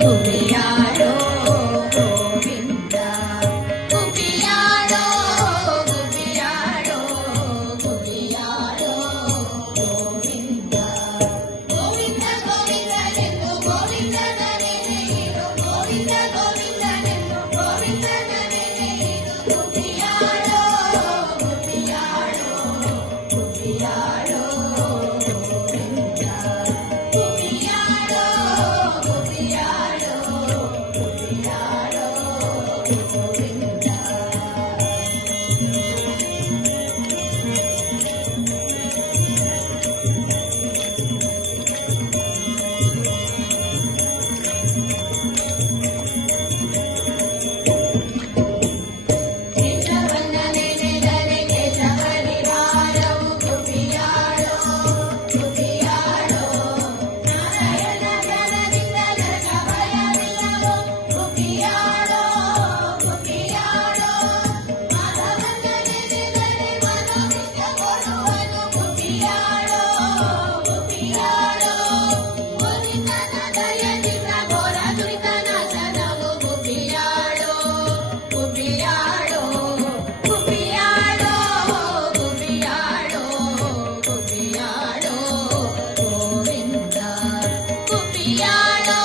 ಗುಬಿಯಾಡೋ ಗೋವಿಂದ ಗುಬಿಯಾಡೋ ಗುಬಿಯಾಡೋ ಗುಬಿಯಾಡೋ ಗೋವಿಂದ ಗೋವಿಂದ ಗೋವಿಂದನೆಂದು ಗೋವಿಂದನ ನೆನೆಯಿರು ಗೋವಿಂದ ಗೋವಿಂದನೆಂದು ಗೋವಿಂದನ ನೆನೆಯಿರು ಗುಬಿಯಾಡೋ ಗುಬಿಯಾಡೋ ಗುಬಿಯಾಡೋ ಗೋವಿಂದ ಗುಬಿಯಾಡೋ ಗುಬಿಯಾಡೋ ಗುಬಿಯಾಡೋ ಗೋವಿಂದ ಕೇಶವನ ನೆನೆದರೆ ಕೇಶವರಿಹಾರವು ಗುಬಿಯಾಡೋ ಗುಬಿಯಾಡೋ ನಾರಾಯಣ ಧ್ಯಾನದಿಂದ ನರಕ ಭಯವಿಲ್ಲವೋ ಗುಬಿಯಾಡೋ ಗುಬಿಯಾಡೋ ಮಾಧವನ ನೆನೆದರೆ ಮನೋನಿತ್ಯ ಕೊಡುವನು ಗುಬಿಯಾಡೋ ಗುಬಿಯಾಡೋ ಗೋವಿಂದನ ದಯದಿಂದ ಘೋರ ದುರಿತ ನಾಶನವು ಗುಬಿಯಾಡೋ ಗುಬಿಯಾಡೋ ಗುಬಿಯಾಡೋ ಗುಬಿಯಾಡೋ ಗುಬಿಯಾಡೋ ಗೋವಿಂದ ಗುಬಿಯಾಡೋ